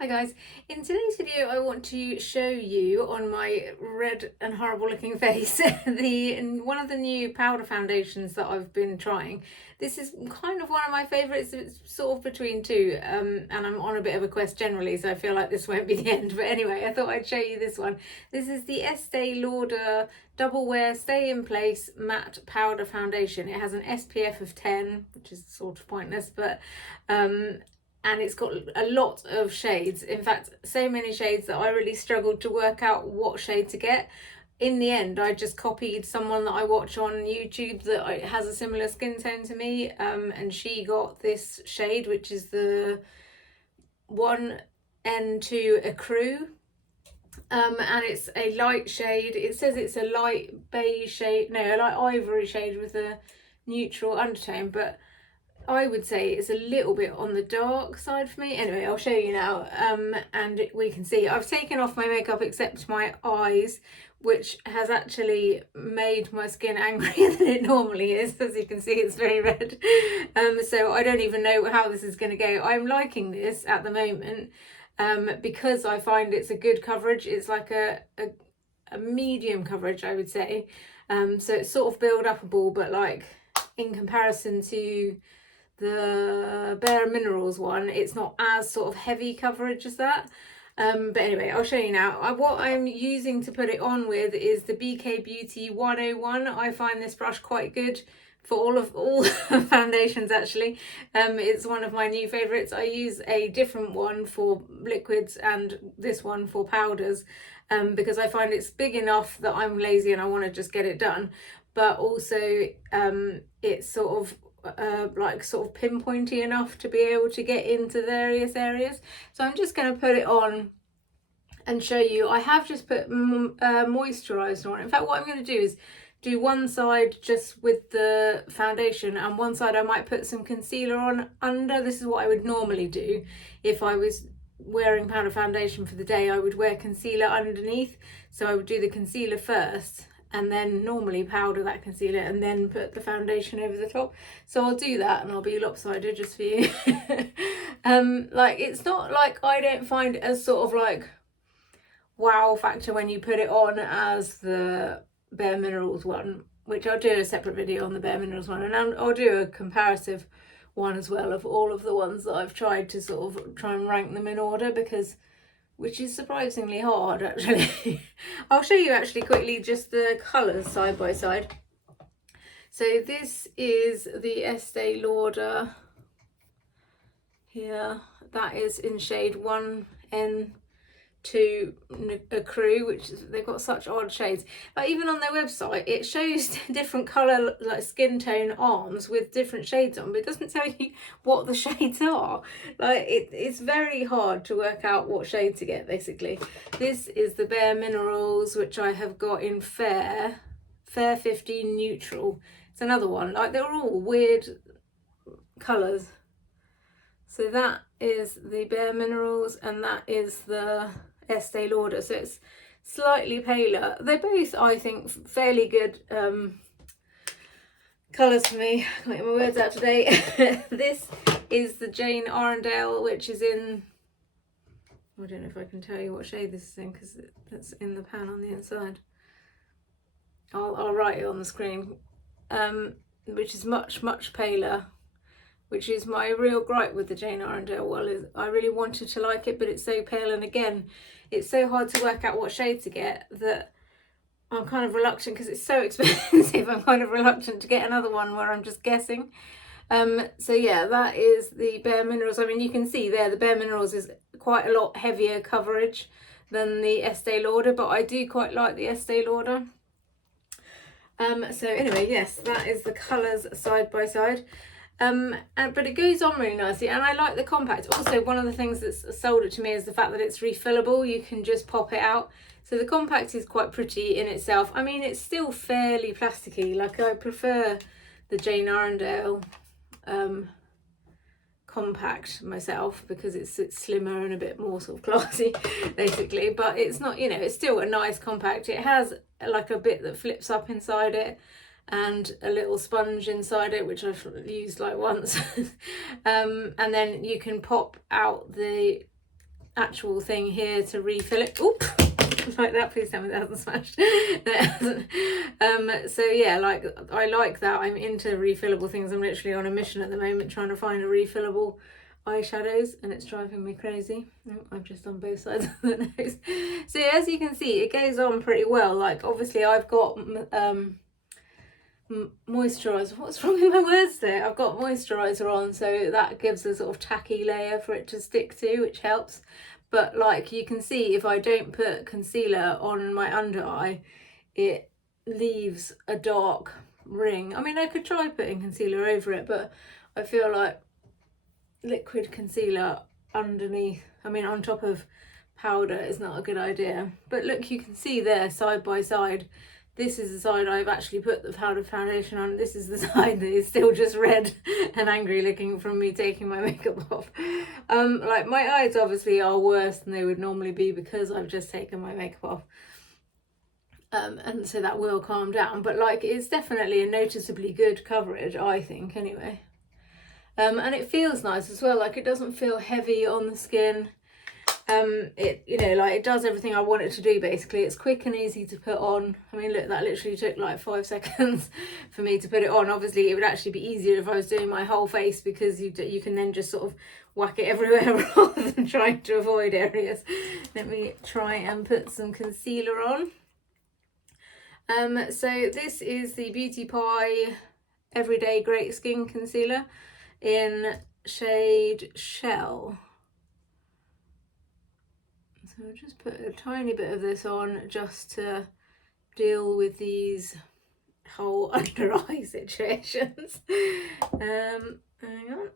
Hi guys, in today's video I want to show you on my red and horrible looking face one of the new powder foundations that I've been trying. This is kind of one of my favourites. It's sort of between two, and I'm on a bit of a quest generally, so I feel like this won't be the end, but anyway, I thought I'd show you this one. This is the Estee Lauder Double Wear Stay in Place Matte Powder Foundation. It has an SPF of 10, which is sort of pointless, but and it's got a lot of shades. In fact, so many shades that I really struggled to work out what shade to get. In the end, I just copied someone that I watch on YouTube that has a similar skin tone to me, and she got this shade, which is the 1N2 Ecru. And it's a light shade. It says it's a light beige shade, no, a light ivory shade with a neutral undertone, but I would say it's a little bit on the dark side for me. Anyway, I'll show you now, and we can see I've taken off my makeup except my eyes, which has actually made my skin angrier than it normally is. As you can see, it's very red. So I don't even know how this is going to go. I'm liking this at the moment because I find it's a good coverage. It's like a medium coverage, I would say. So it's sort of build upable, but like in comparison to the Bare Minerals one, it's not as sort of heavy coverage as that. But anyway, I'll show you now. What I'm using to put it on with is the BK Beauty 101. I find this brush quite good for all foundations actually. It's one of my new favourites. I use a different one for liquids and this one for powders, because I find it's big enough that I'm lazy and I want to just get it done, but also it's sort of pinpointy enough to be able to get into various areas. So I'm just going to put it on and show you. I have just put moisturizer on. In fact, what I'm going to do is do one side just with the foundation and one side I might put some concealer on under. This is what I would normally do if I was wearing powder foundation for the day. I would wear concealer underneath, so I would do the concealer first and then normally powder that concealer and then put the foundation over the top. So I'll do that and I'll be lopsided just for you. Like, it's not like I don't find it as sort of like wow factor when you put it on as the Bare Minerals one, which I'll do a separate video on the Bare Minerals one, and I'll do a comparative one as well of all of the ones that I've tried to sort of try and rank them in order, which is surprisingly hard actually. I'll show you actually quickly just the colours side by side. So this is the Estee Lauder here. That is in shade 1N2 Ecru, which is, they've got such odd shades. But even on their website, it shows different colour, like skin tone arms with different shades on, but it doesn't tell you what the shades are. Like, it's very hard to work out what shade to get, basically. This is the Bare Minerals, which I have got in Fair 15 Neutral. It's another one. Like, they're all weird colours. So that is the Bare Minerals and that is the Estee Lauder. So it's slightly paler. They're both, I think, fairly good colours for me. I can't get my words out today. This is the Jane Iredale, which is in, I don't know if I can tell you what shade this is in because it's in the pan on the inside. I'll write it on the screen, which is much paler, which is my real gripe with the Jane Iredale one. Is I really wanted to like it, but it's so pale, and again, it's so hard to work out what shade to get that I'm kind of reluctant, because it's so expensive. I'm kind of reluctant to get another one where I'm just guessing. So yeah, that is the Bare Minerals. I mean, you can see there the Bare Minerals is quite a lot heavier coverage than the Estee Lauder, but I do quite like the Estee Lauder. So anyway, yes, that is the colours side by side. But it goes on really nicely, and I like the compact. Also, one of the things that's sold it to me is the fact that it's refillable. You can just pop it out. So the compact is quite pretty in itself. I mean, it's still fairly plasticky. Like, I prefer the Jane Iredale compact myself because it's slimmer and a bit more sort of classy, basically. But it's not, you know, it's still a nice compact. It has like a bit that flips up inside it and a little sponge inside it, which I've used like once. And then you can pop out the actual thing here to refill it. Oop! Like that, please tell me that hasn't smashed. It hasn't. So yeah, like I like that. I'm into refillable things. I'm literally on a mission at the moment trying to find a refillable eyeshadows, and it's driving me crazy. I've just done both sides of the nose. So as you can see, it goes on pretty well. Like obviously I've got moisturizer. What's wrong with my words there? I've got moisturizer on, so that gives a sort of tacky layer for it to stick to, which helps. But like you can see, if I don't put concealer on my under eye, it leaves a dark ring. I mean, I could try putting concealer over it, but I feel like liquid concealer underneath, I mean on top of powder, is not a good idea. But look, you can see there side by side, this is the side I've actually put the powder foundation on. This is the side that is still just red and angry looking from me taking my makeup off. Like my eyes obviously are worse than they would normally be because I've just taken my makeup off. And so that will calm down, but like it's definitely a noticeably good coverage, I think, anyway. And it feels nice as well, like it doesn't feel heavy on the skin. It, you know, like it does everything I want it to do basically. It's quick and easy to put on. I mean, look, that literally took like 5 seconds for me to put it on. Obviously, it would actually be easier if I was doing my whole face because you can then just sort of whack it everywhere rather than trying to avoid areas. Let me try and put some concealer on. So this is the Beauty Pie Everyday Great Skin Concealer in shade Shell. So I'll just put a tiny bit of this on just to deal with these whole under eye situations. Hang on.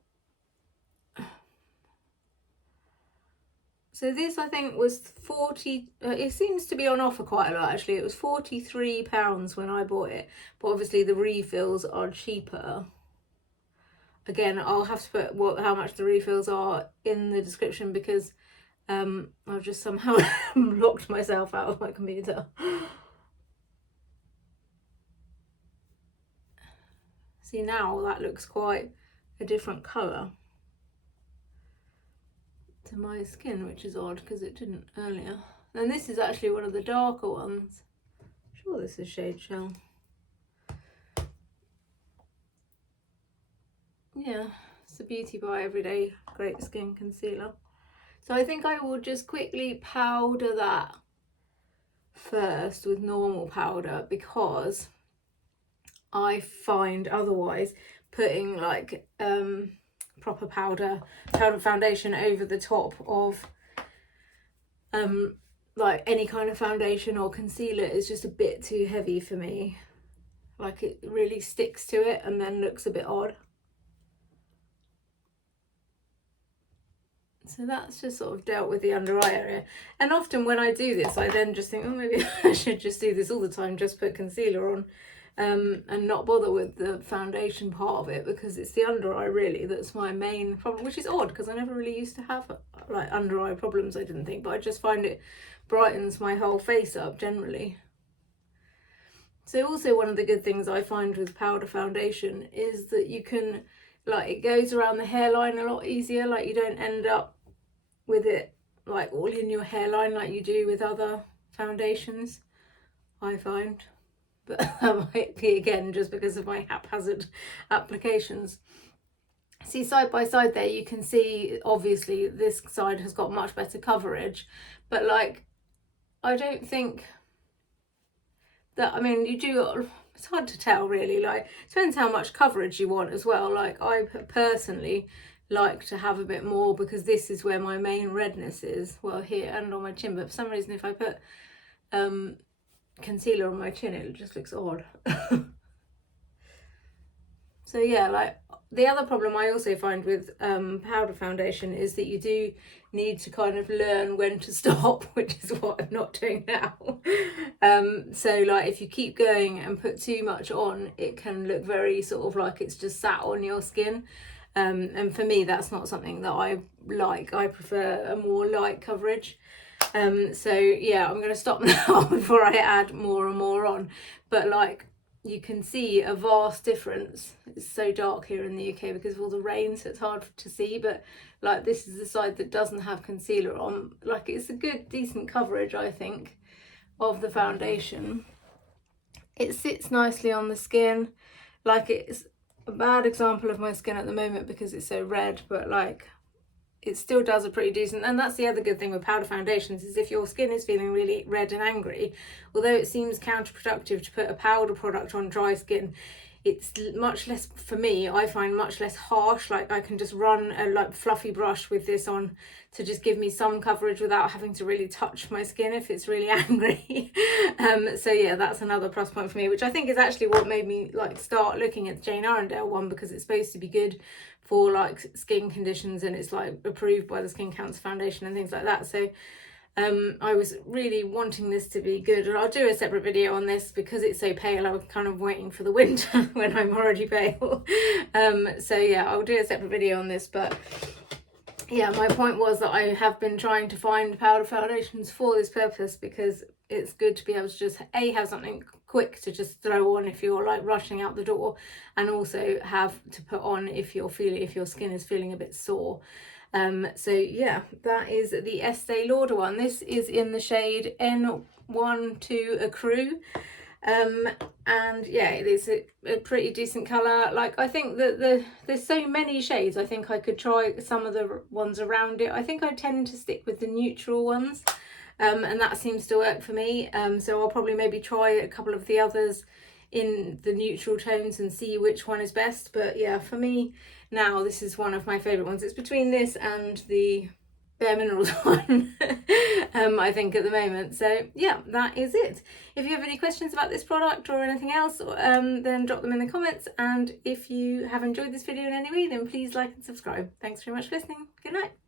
So this I think was 40, it seems to be on offer quite a lot actually. It was £43 when I bought it, but obviously the refills are cheaper. Again, I'll have to put how much the refills are in the description because I've just somehow locked myself out of my computer. See, now that looks quite a different colour to my skin, which is odd because it didn't earlier. And this is actually one of the darker ones. I'm sure this is shade Shell. Yeah, it's a Beauty Pie Everyday Great Skin Concealer. So I think I will just quickly powder that first with normal powder because I find otherwise putting like proper powder foundation over the top of like any kind of foundation or concealer is just a bit too heavy for me. Like it really sticks to it and then looks a bit odd. So that's just sort of dealt with the under eye area. And often when I do this, I then just think, oh, maybe I should just do this all the time, just put concealer on and not bother with the foundation part of it because it's the under eye really that's my main problem, which is odd because I never really used to have like under eye problems, I didn't think, but I just find it brightens my whole face up generally. So also one of the good things I find with powder foundation is that you can, like, it goes around the hairline a lot easier. Like you don't end up with it like all in your hairline like you do with other foundations, I find. But that might be again just because of my haphazard applications. See, side by side there you can see obviously this side has got much better coverage, but like I don't think that, I mean, you do, it's hard to tell really, like it depends how much coverage you want as well. Like I personally like to have a bit more because this is where my main redness is, well here and on my chin, but for some reason if I put concealer on my chin it just looks odd. So yeah, like the other problem I also find with powder foundation is that you do need to kind of learn when to stop, which is what I'm not doing now. So like if you keep going and put too much on, it can look very sort of like it's just sat on your skin. And for me, that's not something that I like. I prefer a more light coverage. So yeah, I'm going to stop now before I add more and more on. But like you can see a vast difference. It's so dark here in the UK because of all the rain, so it's hard to see, but like this is the side that doesn't have concealer on. Like it's a good decent coverage, I think, of the foundation. It sits nicely on the skin. Like it's a bad example of my skin at the moment because it's so red, but like it still does a pretty decent, and that's the other good thing with powder foundations, is if your skin is feeling really red and angry, although it seems counterproductive to put a powder product on dry skin, it's much less, for me, I find much less harsh. Like I can just run a like fluffy brush with this on to just give me some coverage without having to really touch my skin if it's really angry. So yeah, that's another plus point for me, which I think is actually what made me like start looking at the Jane Iredale one, because it's supposed to be good for like skin conditions and it's like approved by the Skin Cancer Foundation and things like that. So I was really wanting this to be good, and I'll do a separate video on this because it's so pale. I was kind of waiting for the winter when I'm already pale. So yeah, I'll do a separate video on this, but yeah, my point was that I have been trying to find powder foundations for this purpose, because it's good to be able to just have something quick to just throw on if you're like rushing out the door, and also have to put on if your skin is feeling a bit sore. So yeah, that is the Estee Lauder one. This is in the shade 1N2 Ecru. And yeah, it is a pretty decent colour. Like I think that there's so many shades. I think I could try some of the ones around it. I think I tend to stick with the neutral ones, and that seems to work for me. So I'll probably maybe try a couple of the others in the neutral tones and see which one is best. But yeah, for me now, this is one of my favourite ones. It's between this and the Bare Minerals one, I think, at the moment. So yeah, that is it. If you have any questions about this product or anything else, then drop them in the comments. And if you have enjoyed this video in any way, then please like and subscribe. Thanks very much for listening. Good night.